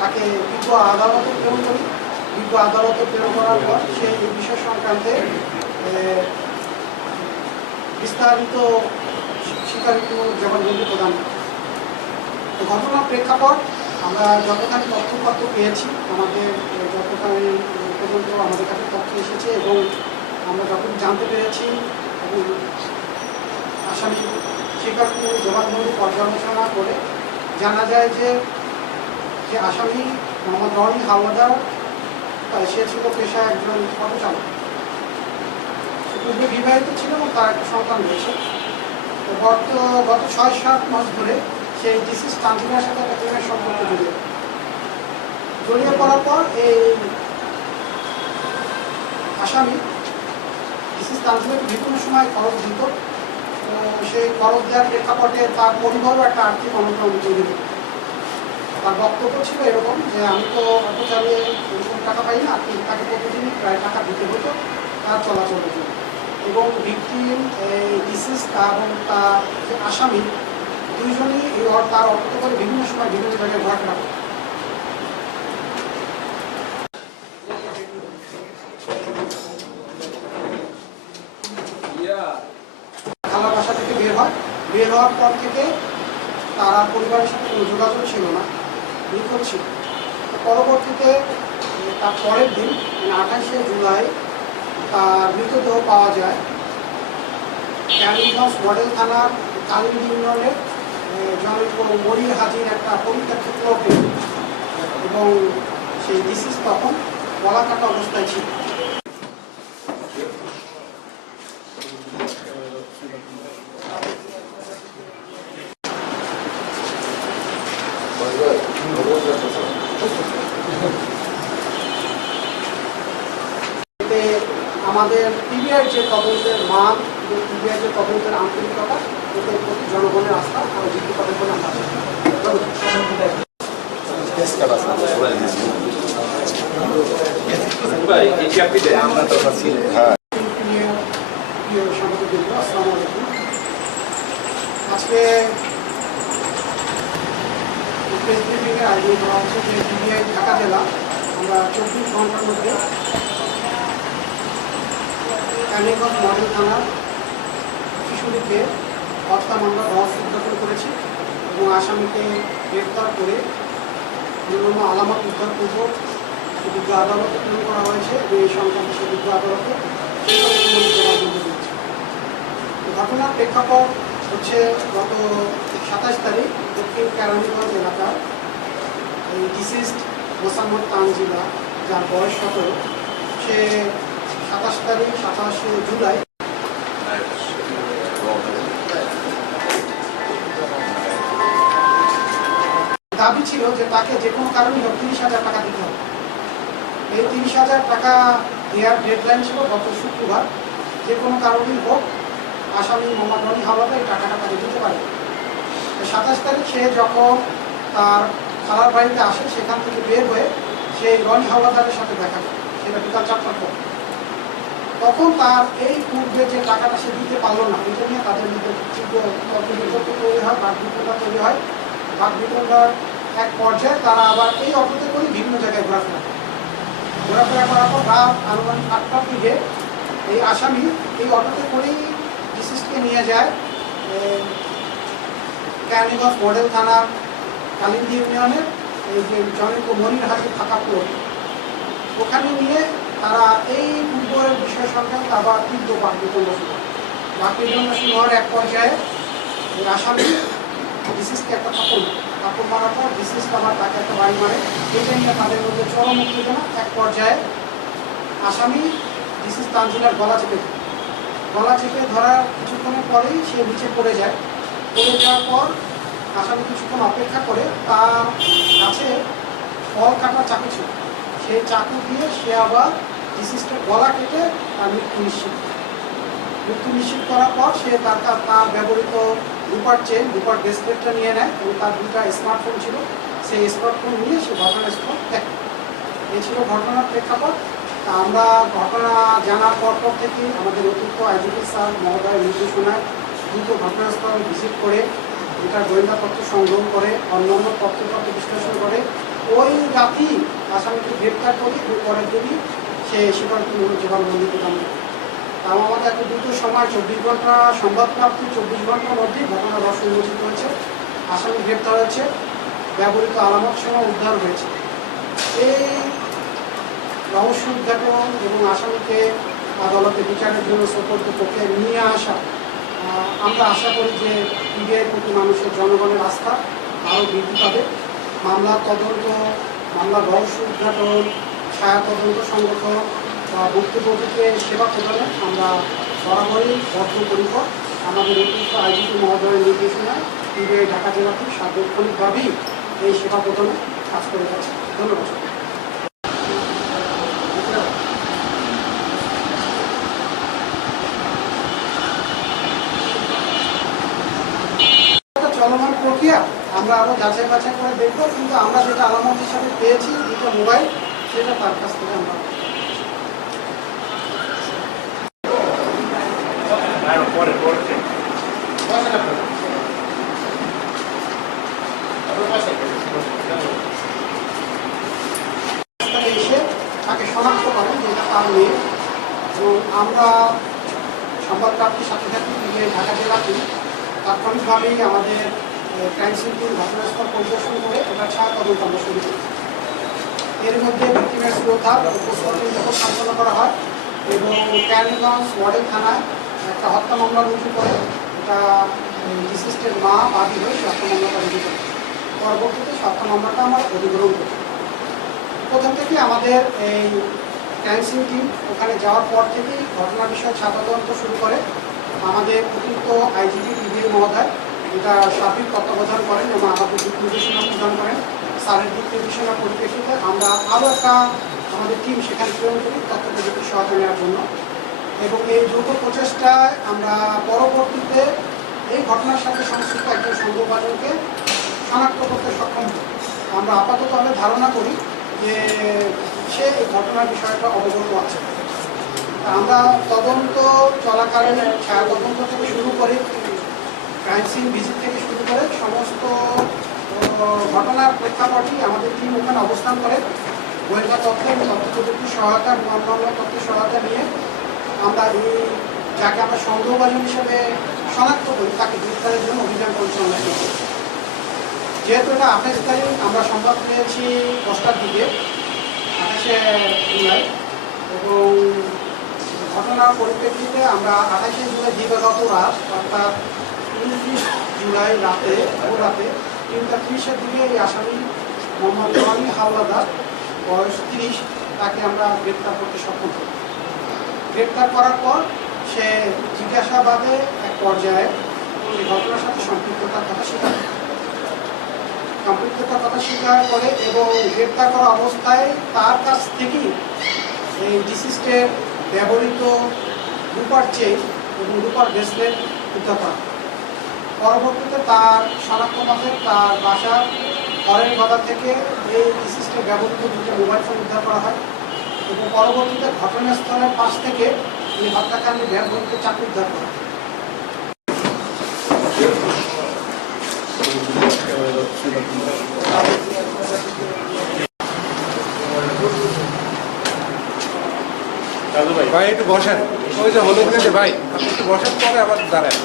তাকে বিজ্ঞ আদালতে প্রেরণ করি। বিজ্ঞ আদালতে প্রেরণ করার পর সে এই বিষয় সংক্রান্তে বিস্তারিত স্বীকারোক্তিমূলক জবানবন্দি প্রদান করে। ঘটনার প্রেক্ষাপট আমরা যতখানি তথ্যপত্র পেয়েছি, আমাদের যতখানি পর্যন্ত আমাদের কাছে তথ্য এসেছে এবং আমরা যখন জানতে পেরেছি এবং আসামি স্বীকারোক্তিমূলক জবানবন্দি পর্যালোচনা করে জানা যায় যে আসামি মোহাম্মদ রনি হাওলাদার সে ছিল পেশায় একজন অটো চালক, পূর্বে বিবাহিত ছিল এবং তার একটা সন্তান রয়েছে। গত ৬-৭ মাস ধরে সেই ডিসিস তানজিলার সাথে একটা প্রেমের সম্পর্ক জড়িয়ে পড়ার পর এই আসামি ডিসিস তানজিলাকে বিভিন্ন সময় খরচ দিত। সেই খরচ দেওয়ার প্রেক্ষাপটে তার পরিবারও একটা আর্থিক অনটন তৈরি হতো। তার বক্তব্য ছিল এরকম যে আমি তো অটো চালিয়ে এরকম টাকা পাই না, কিন্তু তাকে প্রতিদিনই প্রায় টাকা দিতে হতো তার চলাচলের জন্য। এবং ভিকটিম ডিসিস এবং তার যে আসামি দুইজনই তার অটোতে করে বিভিন্ন সময় বিভিন্ন জায়গায় ঘোরাফেরা করে। খালা বাসা থেকে বের হওয়ার পর থেকে তারা পরিবারের সাথে কোনো যোগাযোগ ছিল না, নিখোঁজ ছিল। পরবর্তীতে তার পরের দিন 28শে জুলাই তার মৃতদেহ পাওয়া যায় ক্যানিগঞ্জ মডেল থানার কালিন্দি ইউনিয়নের জনৈক মনির হাজির একটা পরিত্যক্ত প্লটে, এবং সেই ডিসিস তখন গলা কাটা অবস্থায় ছিল। আমাদের পিবিআর যে তদন্তের মান এবং পিবিআর যে তদন্তের আন্তরিকতা, এদের প্রতি জনগণের আস্থা আরো বৃদ্ধি পাবে বলে আমরা আজকে প্রেস ব্রিফিংয়ের আয়োজন করা হচ্ছে যে পিবিআই ঢাকা জেলা আমরা 24 ঘন্টার মধ্যে ক্যানিগঞ্জ মডেল থানার কিশোরীকে হত্যা মামলা রহস্য উদ্ঘাটন করেছি এবং আসামিকে গ্রেপ্তার করে অন্যান্য আলামত উদ্ধারপূর্বক বিজ্ঞ আদালতে প্রেরণ করা হয়েছে এবং এই সংক্রান্ত সে বিজ্ঞ আদালতে জবানবন্দি দিয়েছে। ঘটনার প্রেক্ষাপট হচ্ছে গত 27 তারিখ দক্ষিণ কেরানীগঞ্জ এলাকার এই ডিসিসড মোসাম্মদ তানজিলা, যার বয়স 17, সে 27শে জুলাই দাবি ছিল যে তাকে যে কোনো কারণে 30,000 টাকা দিতে হবে। এই 30,000 টাকা দেওয়ার ডেডলাইন ছিল গত শুক্রবার। যে কোনো কারণেই হোক আসামি মোহাম্মদ রনি হাওলাদার এই টাকাটা তাকে দিতে পারে। 27 তারিখ সে যখন তার খালার বাড়িতে আসে, সেখান থেকে বের হয়ে সেই রনি হাওলাদারের সাথে দেখা যায়, সেটা বিকাল 4টার পর। তখন তার এই পূর্বে যে টাকাটা সে দিতে পারলো না, এটা নিয়ে তাদের মধ্যে তীব্র বিতর্ক তৈরি হয়, বাকবিতণ্ডা তৈরি হয়। বাকবিতণ্ডার এক পর্যায়ে তারা আবার এই অটোতে করে বিভিন্ন জায়গায় ঘোরাফেরা করার পর রাত আনুমানিক 8টার দিকে এই আসামি এই অটোতে করেই ডিসিসকে নিয়ে যায় ক্যানিগঞ্জ মডেল থানার কালিন্দি ইউনিয়নের এই যে জনৈক মনির হাজির থাকা প্লট, ওখানে নিয়ে তারা এই পূর্বের বিষয় সংক্রান্ত আবার তীব্র বাকবিতণ্ডা শুরু হওয়ার এক পর্যায়ে আসামি ডিসিসকে একটা থাপ্পড় মারার পর ডিসিস আবার তাকে একটা বাড়ি মারে। এটা নিয়ে তাদের মধ্যে চরম উত্তেজনা। এক পর্যায়ে আসামি ডিসিস তানজিলার গলা চেপে ধরার কিছুক্ষণের পরেই সে নিচে পড়ে যায়। পড়ে যাওয়ার পর আসামি কিছুক্ষণ অপেক্ষা করে তার কাছে ফল কাটার চাকু ছিল, সেই চাকু দিয়ে সে আবার ডিসিসকে গলা কেটে তার মৃত্যু নিশ্চিত করার পর সে তার ব্যবহৃত রূপার চেন, রূপার ব্রেসলেটটা নিয়ে নেয় এবং তার 2টা স্মার্টফোন ছিল, সেই স্মার্টফোন নিয়ে সে ঘটনাস্থল ত্যাগ করে। এই ছিল ঘটনার প্রেক্ষাপট। আমরা ঘটনা জানার পর থেকেই আমাদের অতিরিক্ত আইজিপি স্যার মহোদয়ের নির্দেশনায় দ্রুত ঘটনাস্থল ভিজিট করে এটা গোয়েন্দা তথ্য সংগ্রহ করে অন্যান্য তথ্য বিশ্লেষণ করে ওই রাতেই আসামিকে গ্রেপ্তার করি এবং পরের দিনই সে স্বীকারোক্তিমূলক জবানবন্দি প্রদান করে। আমাদের এত দ্রুত সময় 24 ঘন্টা সংবাদ প্রাপ্তি 24 ঘন্টার মধ্যেই ঘটনার রহস্য উন্মোচিত হয়েছে, আসামি গ্রেপ্তার হয়েছে, ব্যবহৃত আলামত সময় উদ্ধার হয়েছে। এই রহস্য উদ্ঘাটন এবং আসামিকে আদালতে বিচারের জন্য সোপর্দ প্রক্রিয়ায় নিয়ে আসা আমরা আশা করি যে পিবিআইয়ের প্রতি মানুষের জনগণের আস্থা আরও বৃদ্ধি পাবে। মামলা তদন্ত, মামলা রহস্য উদ্ঘাটন, ছায়া তদন্ত সংগঠন বা ভুক্তভোগীকে সেবা প্রদানে আমরা বরাবরই বদ্ধপরিকর। আমাদের অতিরিক্ত আইজিপি মহোদয়ের নির্দেশনায় পিবিআই ঢাকা জেলাটি সার্বক্ষণিকভাবেই এই সেবা প্রদানে কাজ করে যাচ্ছে। ধন্যবাদ। চলমান প্রক্রিয়া আমরা আরও যাচাই বাছাই করে দেখবো, কিন্তু আমরা যেটা আলামত হিসাবে পেয়েছি দুটো মোবাইল, সেটা তার কাছ থেকে আমরা এসে তাকে শনাক্ত করেন যে এটা তার মেয়ে। এবং আমরা সংবাদ প্রাপ্তির সাথে সাথে ঢাকা জেলাতে তাৎক্ষণিকভাবেই আমাদের ক্রাইম সিন টিম ঘটনাস্থল পরিদর্শন করে এটা ছায়া তদন্ত আমরা শুরু করি। এর মধ্যে ভিক্টিমের শ্রদ্ধা পোস্টমর্টম রিপোর্ট সম্পন্ন করা হয় এবং ক্যানিগঞ্জ মডেল থানায় একটা হত্যা মামলা রুজু করে, এটা ডিসিস্টের মা বাদী হয়ে হত্যা মামলাটা রুজু করে। পরবর্তীতে হত্যা মামলাটা আমরা অধিগ্রহণ করি। প্রথম থেকে আমাদের এই ক্রাইম সিন টিম ওখানে যাওয়ার পর থেকেই ঘটনা বিষয়ে ছায়া তদন্ত শুরু করে। আমাদের অতিরিক্ত আইজিপি পিবিআই মহোদয় এটা সার্বিক তত্ত্বাবধান করেন এবং আমাদের দিক নির্দেশনা প্রদান করেন। স্যারের দিক নির্দেশনার পরিপ্রেক্ষিতে আমরা আরও একটা আমাদের টিম সেখানে প্রেরণ করি তথ্য প্রযুক্তির সহায়তা নেওয়ার জন্য। এবং এই যৌথ প্রচেষ্টায় আমরা পরবর্তীতে এই ঘটনার সাথে সংশ্লিষ্ট একজন সন্দেহভাজনকে শনাক্ত করতে সক্ষম হই। আমরা আপাততভাবে ধারণা করি যে সে এই ঘটনার বিষয়টা অবগত আছে। আমরা তদন্ত চলাকালীন ছায়া তদন্ত থেকে শুরু করে ক্রাইম সিন ভিজিট থেকে শুরু করে সমস্ত ঘটনার প্রেক্ষাপটই আমাদের টিম ওখানে অবস্থান করে গোয়েন্দা তথ্য এবং তথ্য প্রযুক্তির সহায়তা এবং অন্যান্য তথ্যের সহায়তা নিয়ে আমরা এই যাকে আমরা সন্দেহভাজন হিসেবে শনাক্ত করি তাকে গ্রেফতারের জন্য অভিযান পরিচালনা করি। যেহেতু এটা 28 তারিখ আমরা সংবাদ পেয়েছি 10টার দিকে 28শে জুলাই, এবং ঘটনার পরিপ্রেক্ষিতে আমরা 28শে জুলাই দিবাগত রাত অর্থাৎ 29 জুলাই রাতে রাতে 3:30-এর দিকে এই আসামি মোহাম্মদ রনি হাওলাদার বয়স 30 তাকে আমরা গ্রেপ্তার করতে সক্ষম হই। গ্রেপ্তার করার পর সে জিজ্ঞাসাবাদে এক পর্যায়ে এই ঘটনার সাথে সম্পৃক্ততার কথা স্বীকার করে এবং গ্রেপ্তার করা অবস্থায় তার কাছ থেকেই এই ডিসিস্টের ব্যবহৃত রূপার চেইন এবং রূপার ব্রেসলেট উদ্ধার করা। পরবর্তীতে তার শনাক্ত মতে তার বাসার ঘরের গদা থেকে এই ডিসিস্টের ব্যবহৃত দুটো মোবাইল ফোন উদ্ধার করা হয় এবং পরবর্তীতে ঘটনাস্থলের পাশ থেকে এই হত্যাকাণ্ডে ব্যবহৃত চাকু উদ্ধার করা হয়। ভাই একটু বসেন, ওই যে হলুদ গেছে ভাই, আপনি একটু বসেন, পরে আবার দাঁড়ান।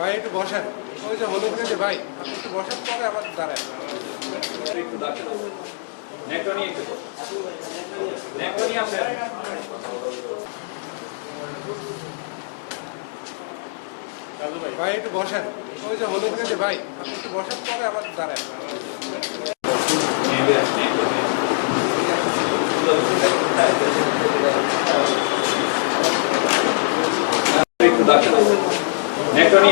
ভাই একটু বসেন, ওই যে হলুদ গেছে ভাই, আপনি একটু বসেন, পরে আবার দাঁড়ান। ভাই একটু বসেন, ওই যে হলুদ গেছে ভাই, আপনি একটু বসেন, পরে আবার দাঁড়ান। নেক্টনি